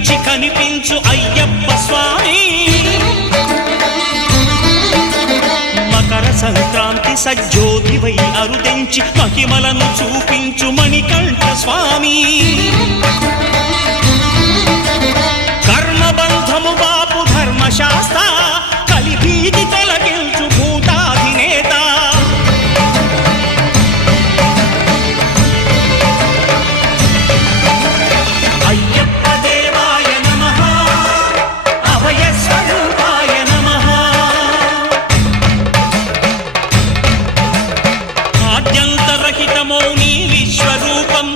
కనిపించి కనిపించు అయ్యప్ప స్వామి. మకర సంక్రాంతి సజ్జోతివై అరుదెంచి మహిమలను చూపించు మణికంఠ స్వామి. కర్మబంధము బాపు ధర్మశాస్త్ర కలిభీతి తొలగించు భూతాధినేత. అయ్యప్ప దేవాయ నమః అభయ స్వరూపాయ నమః. ఆద్యంతరహితమౌ నీ విశ్వరూపం